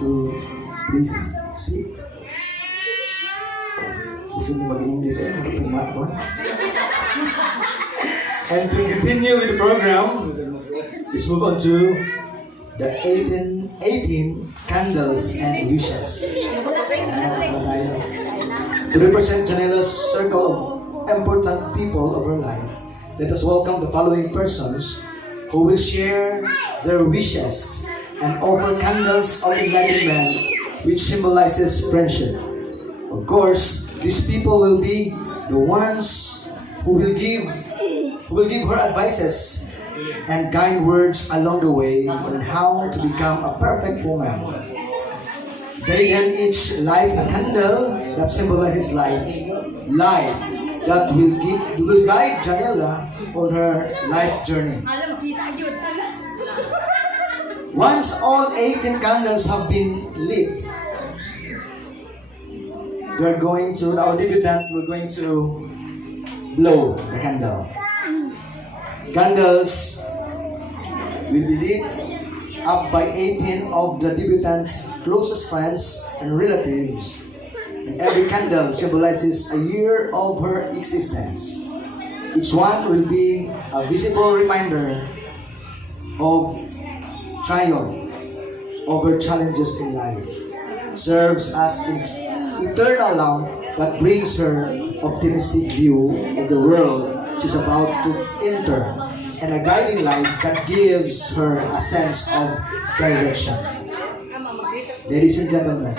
to please sit. Gusto niyo mag-English eh? And to continue with the program, let's move on to the 18 candles and wishes. To represent Janela's circle of important people of her life, let us welcome the following persons who will share their wishes and offer candles of enlightenment, which symbolizes friendship. Of course, these people will be the ones who will give her advices and kind words along the way on how to become a perfect woman. They then each light a candle that symbolizes light that will guide Janela on her life journey. Once all 18 candles have been lit, our debutant will going to blow the candle. Candles will be lit up by 18 of the debutant's closest friends and relatives, and every candle symbolizes a year of her existence. Each one will be a visible reminder of triumph over challenges in life, serves as eternal lamp that brings her optimistic view of the world she's about to enter, and a guiding light that gives her a sense of direction. Ladies and gentlemen,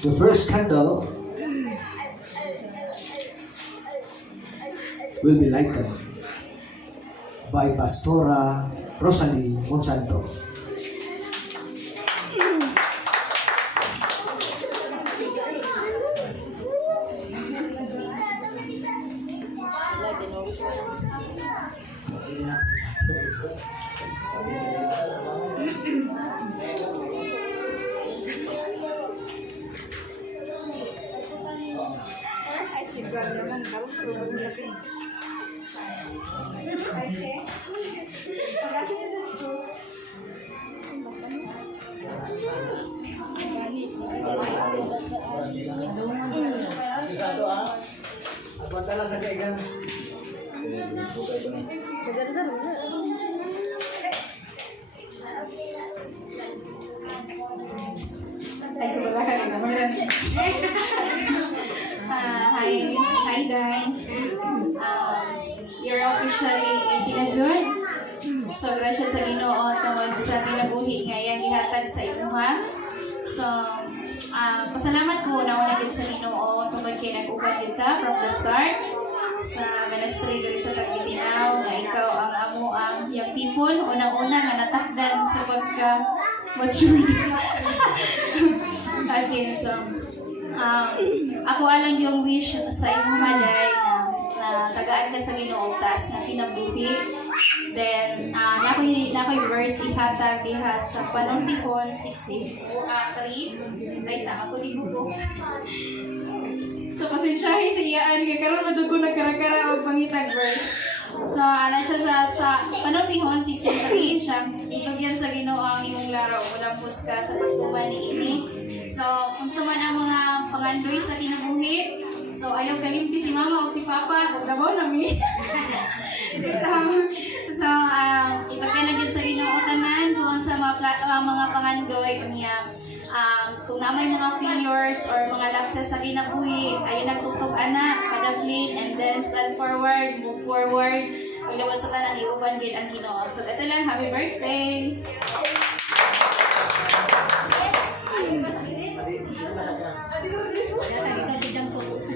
the first candle will be lighted by Pastora Rosalie Monsanto. Aguanta lang sa kaigan. Hi, Dan. You're officially 18 na Jud. So, grasya sa Ginoo tungod sa kinabuhi nga iyang gihatag sa imuha. So, pasalamat ko na una gid sa Ginoo tungod kay nag-uban kita from the start sa ministry diri sa Tagitinaw nga ikaw ang amo ang young people una-una nga natakdan sa pagka-mature. Okay, so ako alang yung wish sa imong maday na tagaan ka sa Ginoo tas nga kinabuhi. Then nakoy verse ihatag diha sa Panontigon 63 ay sama ko di buko. So pasensyahin sa iyaan kay karon madjud ko nagkarakara og pangitag verse. So ana siya sa Panontigon 63 siya itugyan sa Ginoo ang imong laro ulang puska sa pagtuman niini. So kung man ang mga pangandoy sa kinabuhi, so ayaw kalimti si mama o si papa ug labaw nami. So ipagyan na gyud sa Ginoo tanan kung sa mga pangandoy niya. Kung na may mga failures or mga lapses sa kinabuhi, ayun nagtutog ana, padaplin, and then stand forward, move forward. Ilawas sa tanan, iuban gid ang Ginoo. So ito lang, happy birthday!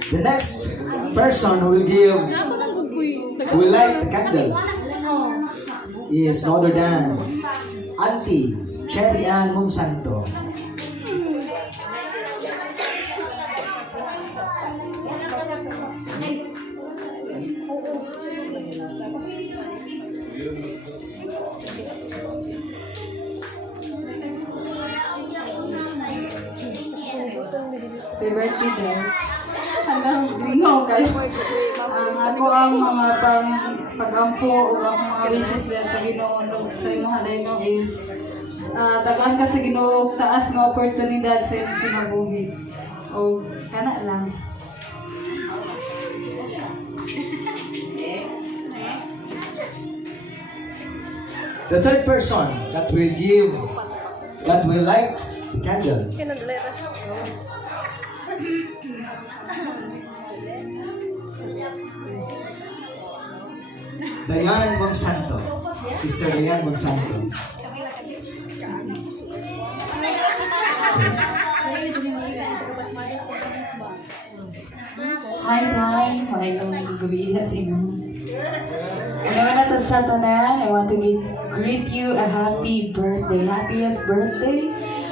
The next person who will light the candle is no other than Auntie Cherry Ann Monsanto. Happy birthday din. Hanggang lingaw kayo. Ako ang mga pag-ampo o ang mga wishes din sa Ginoo sa imong halino is tagaan ka sa Ginoo taas nga oportunidad sa imong kinabuhi. O kana lang. The third person that will light the candle Dayan Monsanto. Sister Dayan Monsanto. Yes. Hi, Nay. Maayong gabi sa inyo. Una to sa tanan, I want to greet you a happy birthday. Happiest birthday.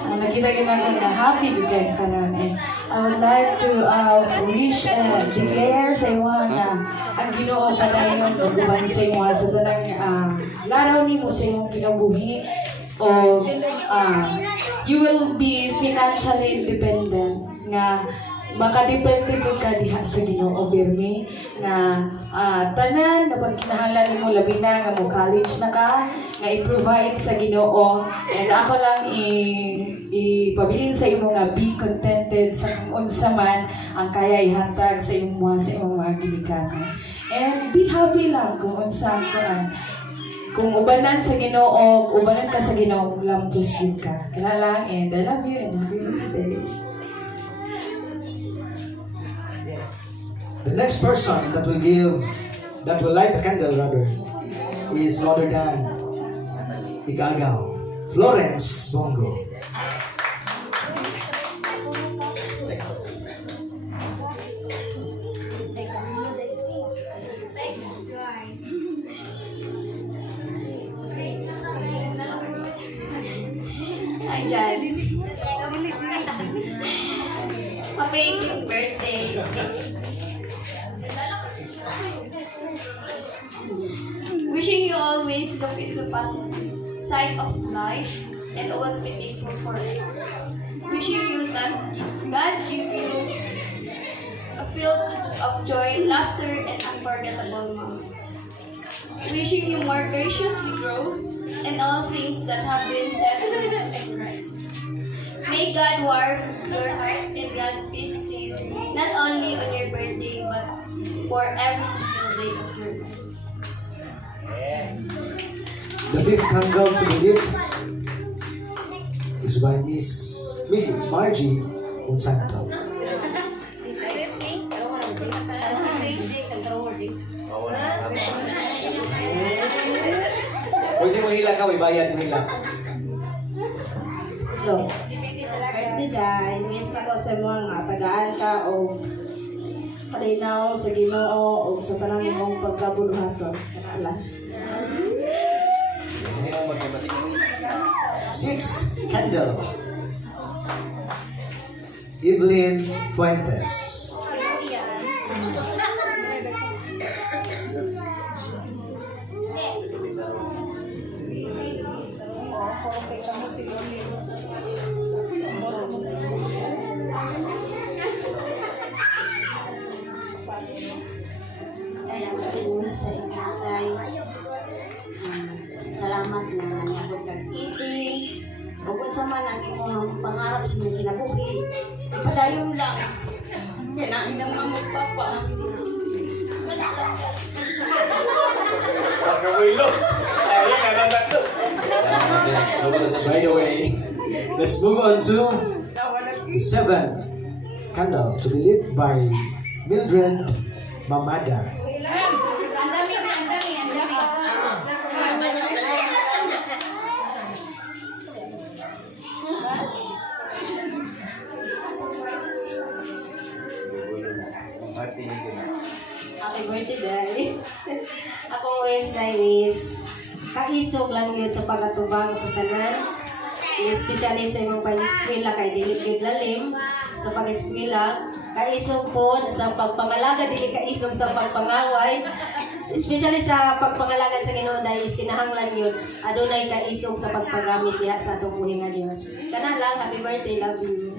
Nakita ko na na happy kay karon. And I would like to wish and declare sa inyo na ang Ginoo padayon uban sa inyo sa tanang laraw nimo sa inyong kinabuhi o you will be financially independent nga makadepende po ka diha sa Ginoo birmi nga tanan na pagkinahanglan nimo labi na nga mo college na ka nga i-provide sa Ginoo and ako lang ipabilin sa imo nga be contented sa kung unsa man ang kaya ihatag sa imong mga ginikanan and be happy lang kung unsa kung ubanan sa Ginoo ubanan ka sa Ginoo lampos yun ka kana lang and I love you and happy birthday. The next person that will light the candle rather, is other than Igagaw, Florence Bongo. Hi, Jan. Happy birthday. Wishing you always look into the positive side of life and always be thankful for it. Wishing you that God give you a field of joy, laughter, and unforgettable moments. Wishing you more graciously grow in all things that have been said and Christ. May God warm your heart and grant peace to you, not only on your birthday, but for every single day of your life. The fifth candle to be lit is by Mrs. Margie Monsanto. Pwede mo hila ka, bayad mo hila. Hello. Birthday dahil miss na ko sa mga nga tagaan ka o kalinaw sa Ginoo o sa tanang imong pagkabuluhaton. Kanala. Sixth candle, Evelyn Fuentes. Kaya ko sa inatay. Salamat na nanyabot kag iti. O kung sa man ang imong pangarap sa imong kinabuhi, ipadayon lang. Yan ang inyong mga magpapa. By the way, let's move on to the seventh candle to be lit by Mildred Mamada. Happy birthday, Day. Ako Wes Iris. Kaisog lang yun sa pagkatubang sa tanan. Especially sa imong pag-eskwela kay dili gyud lalim sa pag-eskwela. Kaisog po sa pagpangalaga dili kaisog sa pagpangaway. Especially sa pagpangalaga sa Ginoo dahil is kinahanglan yun. Adunay kaisog sa pagpagamit diha sa atong buhi nga Dios. Kana lang, happy birthday, love you.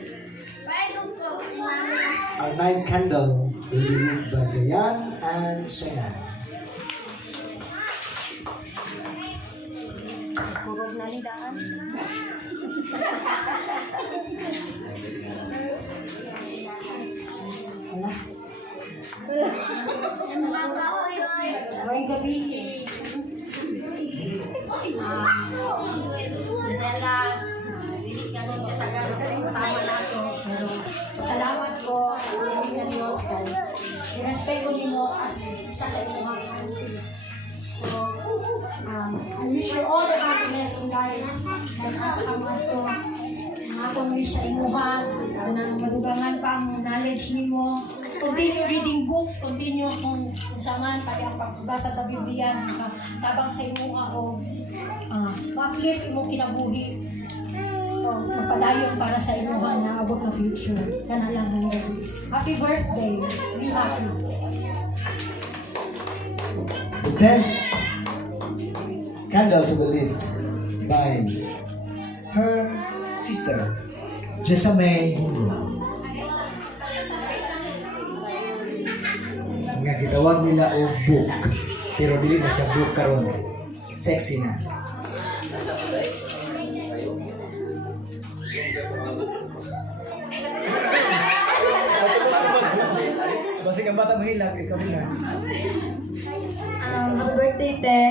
Our ninth candle will be lit by Dayan and Shenan. Kurog na ni daan. May gabi. Janela, dili ka nun katagal kasama nato. Pero salamat ko sa pagkain ng Diyos kay i-respect ko nimo as isa sa inyong auntie. So, I wish you all the happiness in life. Nagkasa ka mo ito. Akong wish sa imuha. Nang madugangan pa ang knowledge nimo. Continue reading books. Continue kung saan pati ang pagbasa sa Biblia. Tabang sa imuha o uplift imong kinabuhi. O magpadayon para sa imuha na abot na future. Kana lang ang gabi. Happy birthday. Be happy. The 10th candle to be lit by her sister, Jessamay Hunlo. Nga gitawag nila o book, pero dili na siya book karon. Sexy na. Basta kang bata mahilag, ikaw na. Happy birthday, Te.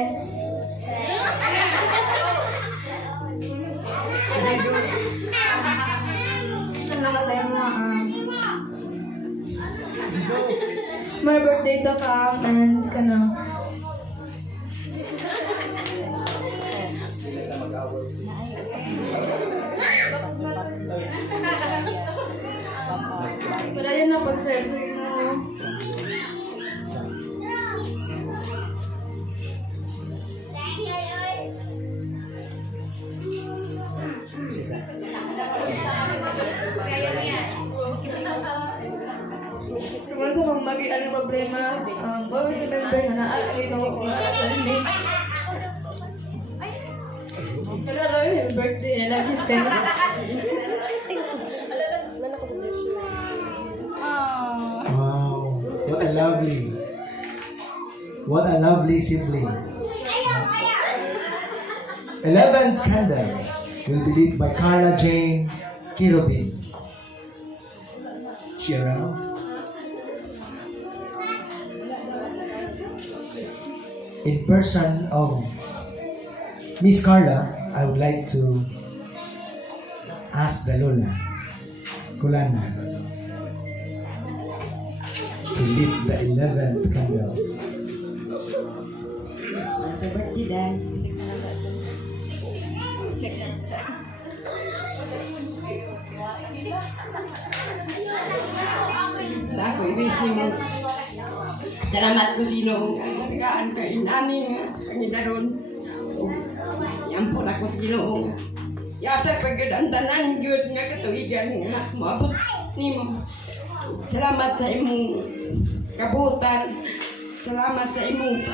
Gusto na masaya mo my birthday to come and kanang para yun na pag-serve sa inyo. Kung sa mga mag-iang problema, bawal si member na naaalagay na ako na natalini. Pero ano yung birthday, I love you, Ten. Wow, what a lovely sibling. 11th candle will be lit by Carla Jane Kirobin. She around? In person of Miss Carla, I would like to ask the Lola Kulana to lit the 11th candle. Happy birthday, Dad. Ako, i-wish ni mo. Salamat ko sino tagaan ka inani nga kangidaron. Yan po na ko sino. Yata pagod ang tanan good nga katuigan nga maabot ni mo. Salamat sa imong kabutan. Salamat sa imong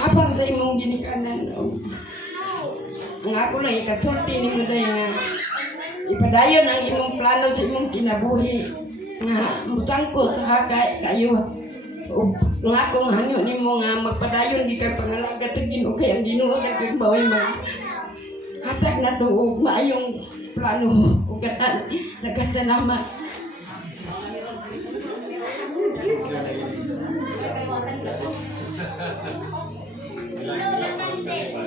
kapag sa imong ginikanan. Nga ako lang ikasulti ni mo dahil nga ipadayon ang imong plano sa imong kinabuhi nga mutangkot sa hakay kayo. Nga akong hanyo ni mo nga magpadayon di ka pangalaga sa Ginoo kay ang Ginoo nagbaway mag hatag na to og maayong plano ug katan nagkasalamat.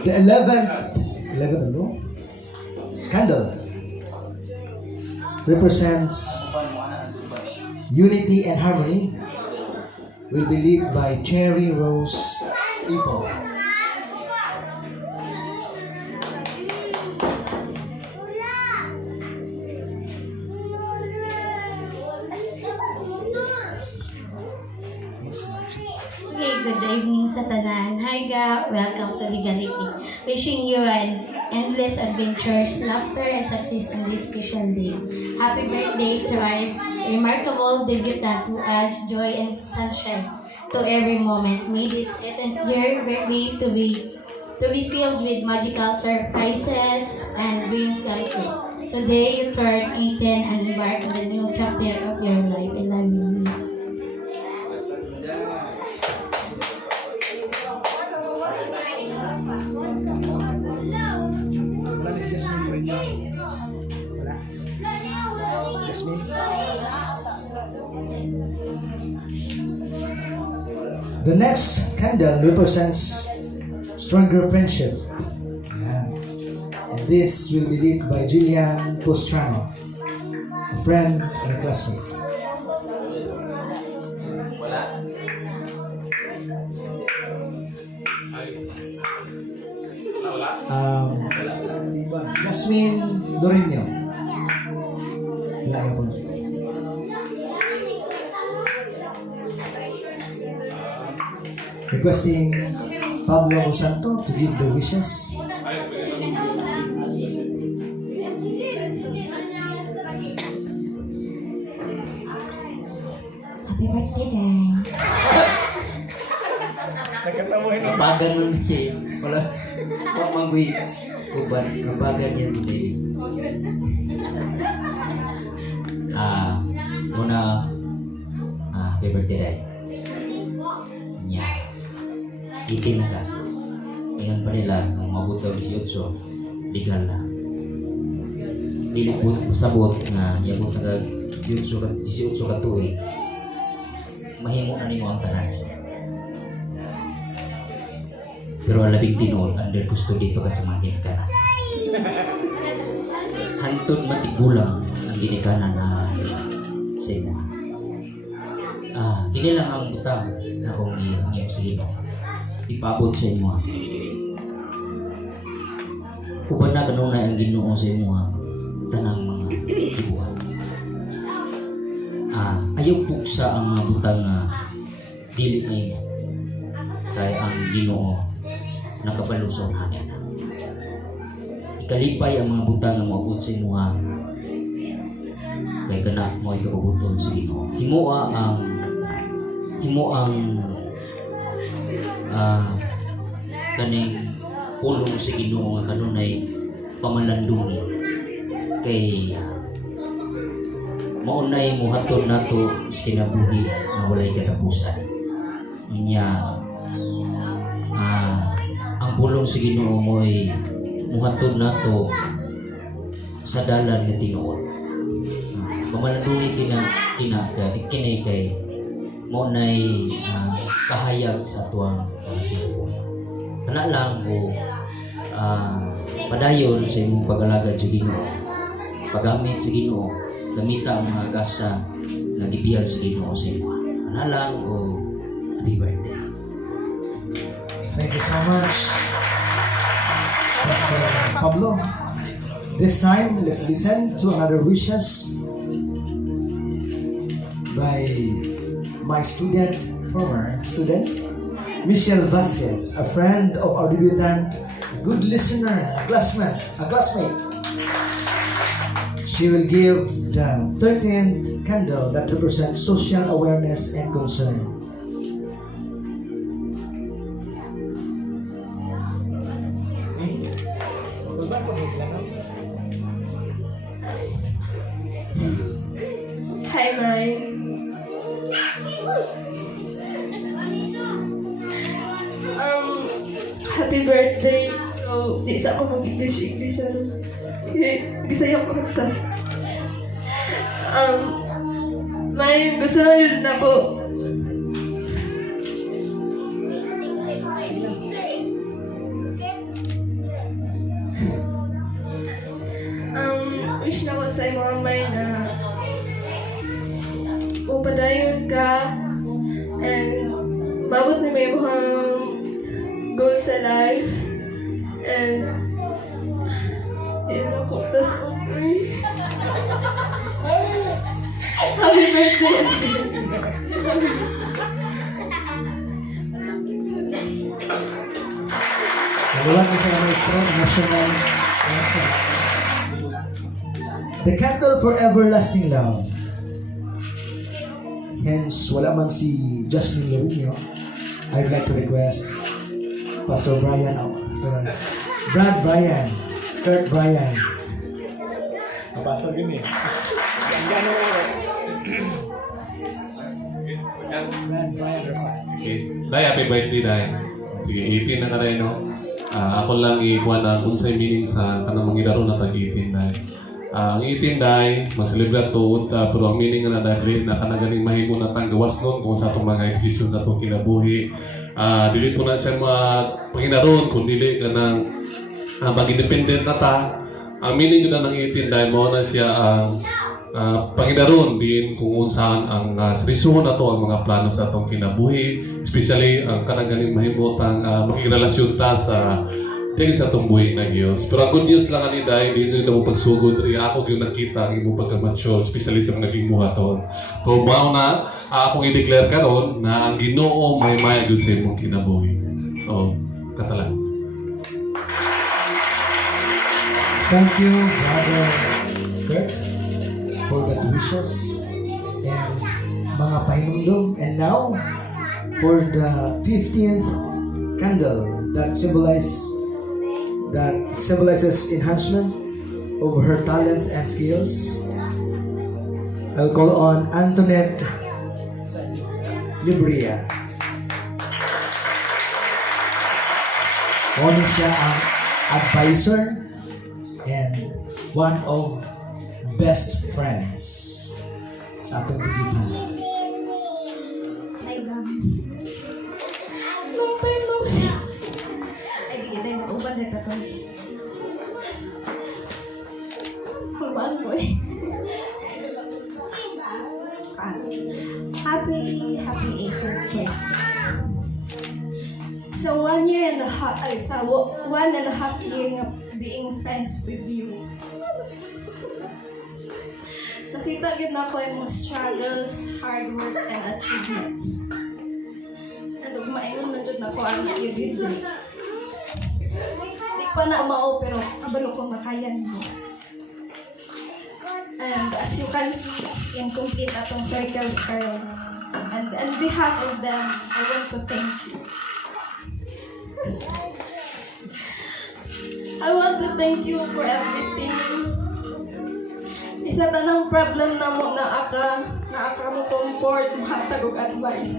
The 11th candle represents unity and harmony, will be lit by Cherry Rose Ipo. Hey, good evening sa tanan. Hi ga, welcome to Legality. Wishing you an endless adventures, laughter, and success on this special day. Happy birthday to our remarkable debutant who adds joy and sunshine to every moment. May this 18th year birthday to be filled with magical surprises and dreams come true. Today you turn 18 and embark on the new chapter of your life. I love you. Wala si Jasmine mo rin yun. Wala. Jasmine? The next candle represents stronger friendship. Ayan. And this will be lit by Jillian Postrano, a friend and a classmate. Jasmine Dorino. Wala ka po. Requesting Pablo Monsanto to give the wishes. Happy birthday, Day. Mabagan nun siya. Wala manggoy. Uban, mabagan yan today. Muna, happy birthday, Day. Nya. Itin na ka. Ngayon pa nila, ang mabutaw 18, legal na. Dili po sabot na yabot na 18 ka tuig. Mahimo na nimo ang tanan. Pero ang labing tinuod, under custody pa kasamahin ka na. Hantod matigulang ang ginikanan na sa imo. Kini lang ang butang na kung iyong silino. Ipabot sa imo. Uban na kanunay ang Ginoo sa imo tanang mga ibuhat. Ayaw puksa ang mga butang na dili na imo. Kaya ang Ginoo nakapalusong hanin. Ikalipay ang mga butang na maabot sa imo kay kana mo ikabuton sa Ginoo. Himo ang kaning pulong sa Ginoo nga kanunay pamalandungi kay maunay muhatod nato sa kinabuhi na walay katapusan. Niya ang pulong sa Ginoo mo'y muhatod nato sa dalan nga tinuod. Pamalandungi kini kay maunay kahayag sa tuwang tinuod. Kana lang ko padayon sa imong pag-alagad sa Ginoo. Paggamit sa Ginoo, gamita ang mga gasa na gibiyag sa Ginoo sa imo. Kana lang ko happy birthday. Thank you so much, Pastor Pablo. This time, let's listen to another wishes by my former student, Michelle Vasquez, a friend of our debutant, a good listener, a classmate. She will give the 13th candle that represents social awareness and concern. Hi, Mike. Happy birthday. So, di isa ako mag-English. Bisaya ko kanta. May gusto na po. Wish na ko sa imong may na upadayon ka and mabot ni may mukhang goals sa life and yun ako tas happy birthday. Nagulang isa na maestro, national anthem. The candle for everlasting love. Hence, wala man si Jasmine Lorino, I'd like to request Pastor Brian, Brad Brian, Kurt Brian. Pastor gini. Brad Brian Rafa. Day, happy birthday, Day. Sige, 18 na ka rin, no? Ako lang ikuha na kung sa'yo meaning sa kanang mangidaro na tag-18, Day. ang itinday, mag-celebrate to, pero ang meaning na dahil na kanagaling mahimo na gawas nun kung sa itong mga desisyon sa itong kinabuhi. Dili po na siya panginaroon, kung dili ka ng mag-independent na ta. Ang meaning ko na ng itinday mo na siya ang panginaroon din kung saan ang seryosohon na to ang mga plano sa itong kinabuhi, especially ang kanagaling mahimutang makikrelasyon ta sa tingin sa itong buhay ng Diyos. Pero ang good news lang ani dahil dito na mo pagsugod rin ako yung nakita ang imo pagka-mature, especially sa mga gimuha to. Kung mao na akong i-declare karon na ang Ginoo may mayagod sa imong kinabuhi. So, katalan. Thank you, Brother Kurt, for the wishes and mga pahinumdum. And now, for the 15th candle that symbolizes enhancement of her talents and skills, I'll call on Antoinette Libria. Una siya ang advisor and one of best friends sa atong bigitan. Ay, God. Long time no see. Ay, di kita yung uban na ito. Kulmaan ko eh. Happy 8th birthday. So 1.5 year of being friends with you. Nakita gid na ko yung struggles, hard work, and achievements. And maingon na jud na ko ang you did great. Di pa na mao pero kabalo ko makayan mo. And as you can see, incomplete atong circles karon. And on behalf of them, I want to thank you. I want to thank you for everything. Isa tanang problem na mo na aka mo comfort, mahatag og advice.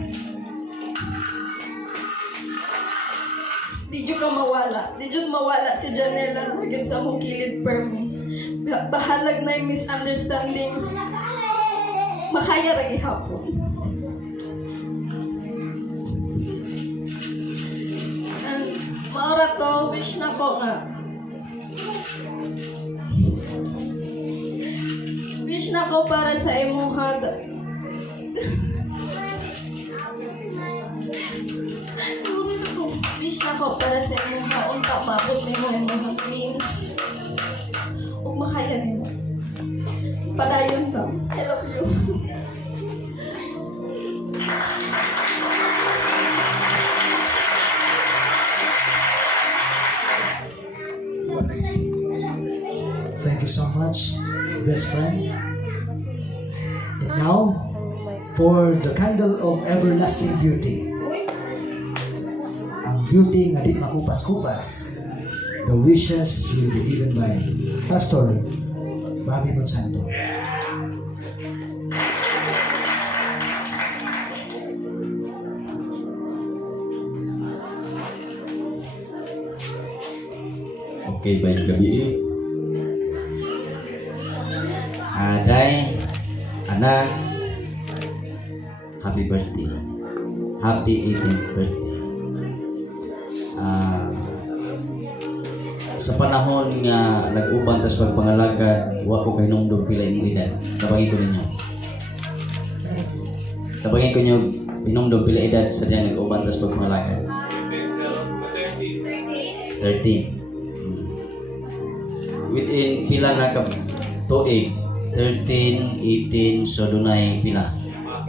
Di jud ka mawala. Di jud mawala si Janela gyud sa akong kilid per me. Bahalag na yung misunderstandings. Makaya ra gihapon. And maura to, wish na ko nga. Wish na ko para sa imong wish na ko para sa imong unta mabot nimo imong means. Ug makaya nimo. Padayon to. I love you. Thank you so much, best friend. And now, for the candle of everlasting beauty. Ang beauty nga di makupas-kupas. The wishes will be given by Pastor Bobby Monsanto. Okay, baik gabi. Day, anak, happy birthday. Happy 18th birthday. Sa panahon nga nag-uban tas pagpangalagad, wa ko kay nungdog pila imong edad. Tabangin ko ninyo. Tabangin ko ninyo inungdog pila edad sa diyan nag-uban tas pagpangalagad. 13. Within pila na ka tuig, 13, 18, so dunay pila?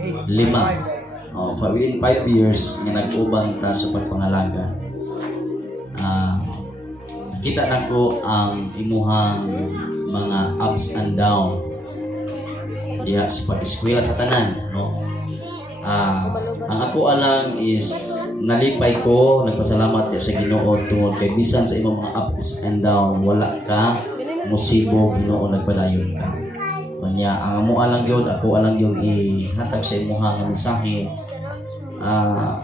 5. Within 5 years nga nag-uban ta sa pagpangalaga. Kita na ko ang imuhang mga ups and down diha sa pag-eskwela sa tanan, no? Ang ako alang is nalipay ko, nagpasalamat sa Ginoo tungod kay bisan sa imong mga ups and down wala ka musibo, Ginoo nagpadayon ka. Kanya ang amo alang gyud, ako alang gyud ihatag sa imuhang mensahe.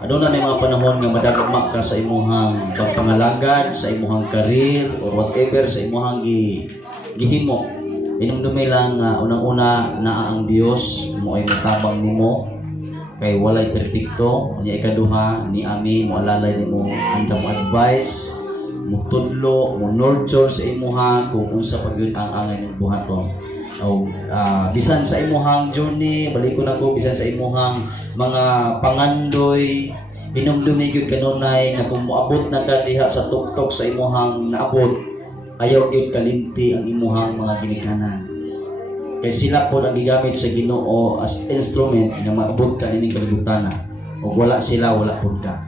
Aduna na mga panahon nga madagmak ka sa imuhang pagpangalagad, sa imuhang karir or whatever sa imuhang gihimo. Inumdumi lang nga unang-una naa ang Dios mo ay matabang nimo kay walay perpekto. Unya ikaduha ni ami mo alalay nimo andam advice, mo tudlo, mo nurture sa imuha kung unsa pagyud ang angay ng buhaton. O bisan sa imuhang journey, balik ko na ko bisan sa imuhang mga pangandoy, hinumdumi gyud kanunay nga kung moabot na ka diha sa tuktok sa imuhang naabot, ayaw gyud kalimti ang imuhang mga ginikanan. Kay sila po ang gigamit sa Ginoo as instrument nga maabot ka nining kalibutan. Ug wala sila, wala pud ka.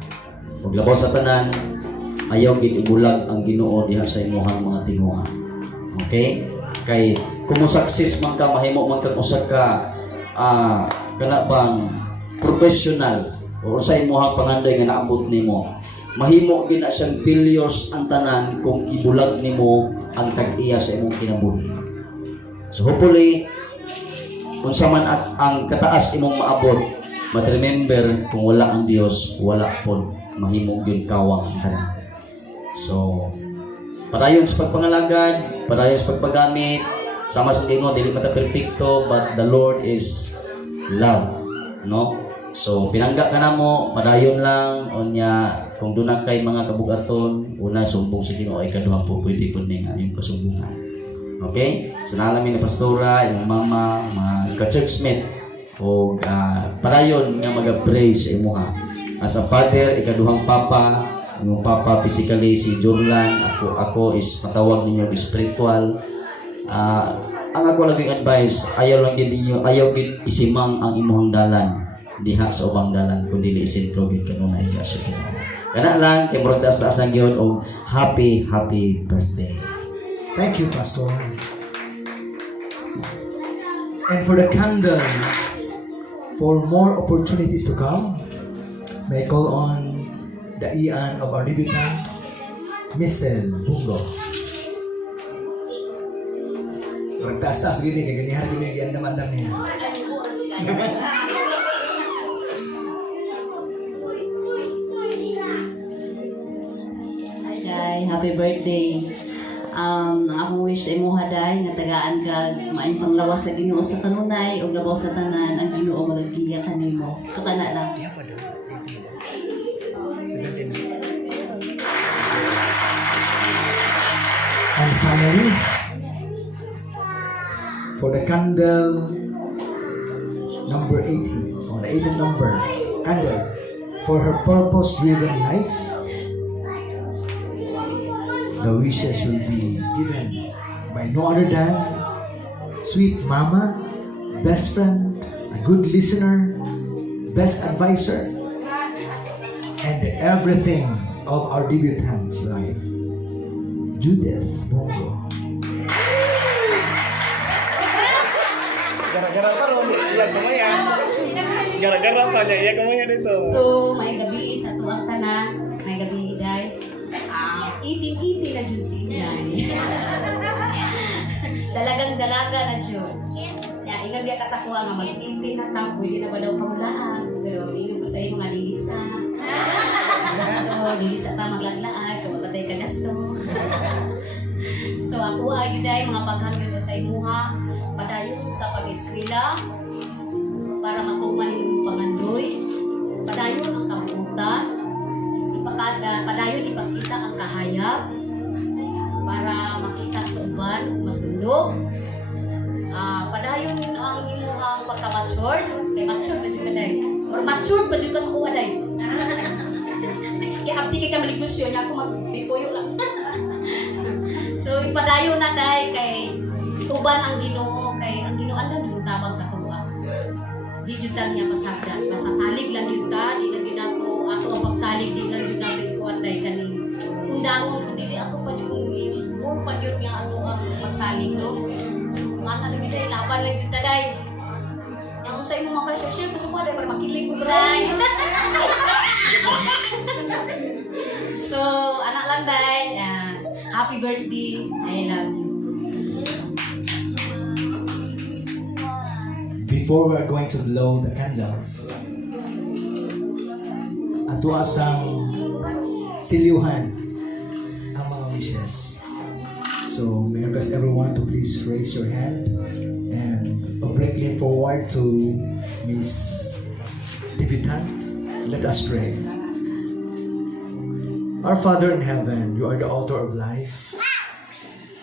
Ug labaw sa tanan, ayaw gyud ibulag ang Ginoo diha sa imuhang mga tinguha. Okay? Kay kung success man ka, mahimo man kang usa ka kana bang professional o sa imuhang panganday nga naabot nimo, mahimo gina siyang failures ang tanan kung ibulag nimo ang tag-iya sa imong kinabuhi. So hopefully unsa man at ang kataas imong maabot, but remember kung wala ang Dios, wala pod mahimo gyud kawang ang tanan. So padayon sa pagpangalagad, padayon sa pagpagamit, sama sa Ginoo dili mata perpekto, but the Lord is love, no? So pinangga ka namo, padayon lang unya kung duna kay mga kabugaton, una sumbong sa Ginoo, ay kaduha po pwede pud ning imong kasumbungan. Okay? So nalamin na pastora, imong mama, mga ka-churchmate o padayon nga mag-pray sa imuha. As a father, ikaduhang papa, imong papa physically si Jorlan, ako is matawag ninyo spiritual. Ang ako laging advice, ayaw lang din ninyo, ayaw gid isimang ang imuhang dalan diha sa ubang dalan kundi isentro gid kanunay diha sa Ginoo. Kana lang kay murag taas-taas lang gyud og happy birthday. Thank you, Pastor. And for the candle, for more opportunities to come, may I call on the Ian of our debutant, Missel Bungo. Magtaas-taas gini, kaya ganihar gini, yan naman niya. Hi, Day. Happy birthday. Akong wish sa imuha, Day, nga tagaan ka, maayong panglawas sa Ginoo sa kanunay, o labaw sa tanan, ang Ginoo magaghiya kanimo. So, kana lang. And finally, for the candle number 18, or the 18th number, candle, for her purpose-driven life, the wishes will be given by no other than sweet mama, best friend, a good listener, best advisor, and everything of our debutant's life, Judith Bongo. Gara-gara pa ron, iyan kumayan. Gara-gara pa niya, iyan kumayan ito. So, may gabi sa tuwang tanan, may gabi, Day. Eating na dyan si Inday. Dalagang-dalaga na dyan. Ingat biya kasakuha nga mag-inti na tang, pwede na ba daw pamulaan. Pero ingat ko sa iyo mga lilisa. So, lilisa pa maglaglaan, kapatay ka gasto. So, ako ay Day, mga paghangin ko sa imuha, padayon sa pag-eskwela, para matuman yung pangandoy, padayon ang kabutan, padayon ipakita ang kahayag, para makita sa uban, masundog. Padayon ang imuhang pagka-mature, kay mature ba dyan ka, Day? Or mature ba dyan ka sa kuha, Day? Kaya abdi kay ka maligusyo niya, ako magpipuyo lang. So, ipadayon na, Day, kay uban ang Ginoo, kay ang Ginoo ang yung tabang sa tuwa. Di jud ta niya pasagdan, masasalig lang yun ta, di lang ginato ato ang pagsalig, di lang yun nato ikuan Day kaning undangon, kundi ako pa yung more pa yun nga ato ang pagsalig, no? So, mga lang yun, Day, laban lang yun ta, Day. Yung sa imong mga share gusto ko, Day, para makilig ko, Day. So, anak lang, Day. Happy birthday. I love you. Before we're going to blow the candles, ato asang siliuhan ang mga wishes. So, mayroon request everyone to please raise your hand and obliquely forward to Miss Debutant. Let us pray. Our Father in heaven, you are the author of life.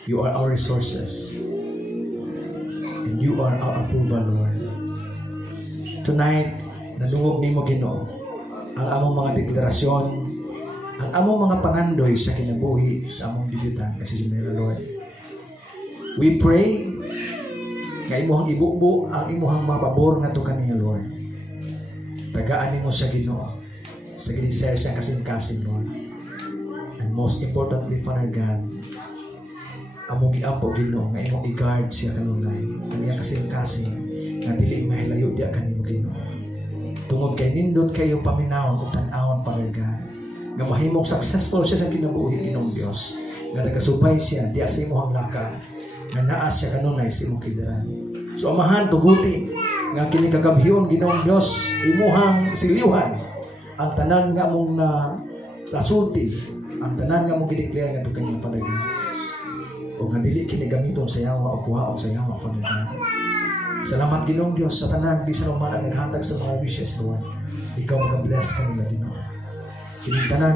You are our resources. And you are our approval, Lord. Tonight, nalungog nimo Ginoo ang among mga deklarasyon, ang among mga pangandoy sa kinabuhi sa among debutant kasi Jumela, Lord. We pray nga imuhang ibubo ang imuhang mga pabor nga to kaniya, Lord. Tagaan nimo sa Ginoo sa giniser siyang kasing-kasing, Lord. And most importantly, Father God, among giampo Ginoo nga imong i-guard siya kanunay ang iyang kasing-kasing nga dili mahilayo di kanimo Ginoo. Tungod kay nindot kayo paminawon ug tan-awon, Father God, nga mahimong successful siya sa kinabuhi Ginoong Dios, nga nagasubay siya di sa imong laka, nga naa siya kanunay sa imong kiliran. So amahan tuguti nga kini kakabhion Ginoong Dios, imuhang siliwhan ang tanan nga mong na sasulti, ang tanan nga mong gideklara nga to kanyang Father God. O nga dili kini gamiton sa yawa o kuhaon sa yawa, Father God. Salamat Ginoong Dios sa tanan bisan man ang naghatag sa mga wishes, Lord. Ikaw mag-bless kanila, Ginoo. Kini tanan